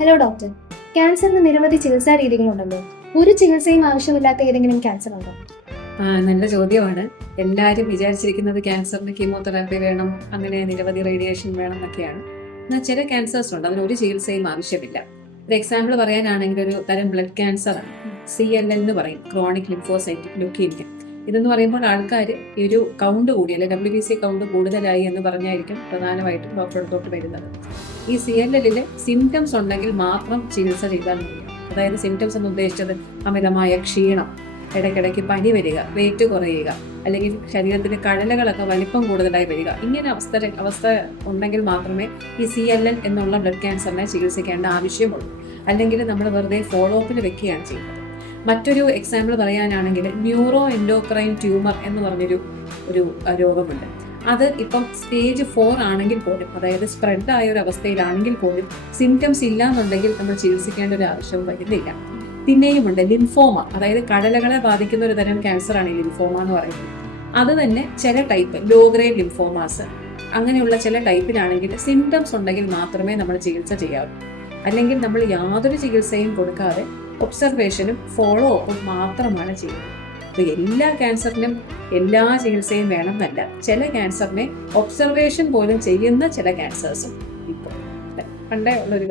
Hello doctor, ക്യാൻസറിന് നിരവധി ചികിത്സാ രീതികളുണ്ടല്ലോ. ഒരു ചികിത്സയും ആവശ്യമില്ലാത്ത ഏതെങ്കിലും ക്യാൻസർ ഉണ്ടോ? നല്ല ചോദ്യമാണ്. എല്ലാവരും വിചാരിച്ചിരിക്കുന്നത് ക്യാൻസറിന് കീമോതെറാപ്പി വേണം, അങ്ങനെ നിരവധി റേഡിയേഷൻ വേണം എന്നൊക്കെയാണ്. എന്നാൽ ചില ക്യാൻസേഴ്സ് ഉണ്ട്, അതിന് ഒരു ചികിത്സയും ആവശ്യമില്ല. ഒരു എക്സാമ്പിൾ പറയാനാണെങ്കിൽ ഒരു തരം ബ്ലഡ് ക്യാൻസർ ആണ്, CLL എന്ന് പറയും, ക്രോണിക് ലിംഫോസൈറ്റിക് ലുക്കീമിയ. ഇതെന്ന് പറയുമ്പോൾ ആൾക്കാർ ഈ ഒരു കൗണ്ട് കൂടി, അല്ലെങ്കിൽ WBC കൗണ്ട് കൂടുതലായി എന്ന് പറഞ്ഞായിരിക്കും പ്രധാനമായിട്ടും ഡോക്ടറെ അടുത്തോട്ട് വരുന്നത്. ഈ CLL സിംറ്റംസ് ഉണ്ടെങ്കിൽ മാത്രം ചികിത്സ ചെയ്താൽ മതി. അതായത് സിംറ്റംസ് എന്ന് ഉദ്ദേശിച്ചത് അമിതമായ ക്ഷീണം, ഇടയ്ക്കിടയ്ക്ക് പനി വരിക, വെയിറ്റ് കുറയുക, അല്ലെങ്കിൽ ശരീരത്തിലെ കഴലകളൊക്കെ വലിപ്പം കൂടുതലായി വരിക, ഇങ്ങനെ അവസ്ഥ ഉണ്ടെങ്കിൽ മാത്രമേ ഈ CLL എന്നുള്ള ബ്ലഡ് ക്യാൻസറിനെ ചികിത്സിക്കേണ്ട ആവശ്യമുള്ളൂ. അല്ലെങ്കിൽ നമ്മൾ വെറുതെ ഫോളോ അപ്പിൽ വെക്കുകയാണ് ചെയ്യുന്നത്. മറ്റൊരു എക്സാമ്പിൾ പറയാനാണെങ്കിൽ ന്യൂറോ എൻഡോക്രൈൻ ട്യൂമർ എന്ന് പറഞ്ഞൊരു രോഗമുണ്ട്. അത് ഇപ്പം സ്റ്റേജ് 4 ആണെങ്കിൽ പോലും, അതായത് സ്പ്രെഡ് ആയ ഒരു അവസ്ഥയിലാണെങ്കിൽ പോലും സിംറ്റംസ് ഇല്ല എന്നുണ്ടെങ്കിൽ നമ്മൾ ചികിത്സിക്കേണ്ട ഒരു ആവശ്യവും വരുന്നില്ല. പിന്നെയുമുണ്ട് ലിംഫോമ, അതായത് കടലകളെ ബാധിക്കുന്ന ഒരു തരം ക്യാൻസറാണ് ഈ ലിംഫോമ എന്ന് പറയുന്നത്. അത് തന്നെ ചില ടൈപ്പ് ലോ ഗ്രേഡ് ലിംഫോമാസ്, അങ്ങനെയുള്ള ചില ടൈപ്പിലാണെങ്കിൽ സിംറ്റംസ് ഉണ്ടെങ്കിൽ മാത്രമേ നമ്മൾ ചികിത്സ ചെയ്യാവൂ. അല്ലെങ്കിൽ നമ്മൾ യാതൊരു ചികിത്സയും കൊടുക്കാതെ ഒബ്സർവേഷനും ഫോളോ അപ്പും മാത്രമാണ് ചെയ്യുന്നത്. അപ്പോൾ എല്ലാ ക്യാൻസറിനും എല്ലാ ചികിത്സയും വേണമെന്നല്ല. ചില ക്യാൻസറിനെ ഒബ്സർവേഷൻ പോലും ചെയ്യുന്ന ചില ക്യാൻസേഴ്സും ഇപ്പോൾ പണ്ടേ ഉള്ളൊരു കാര്യം.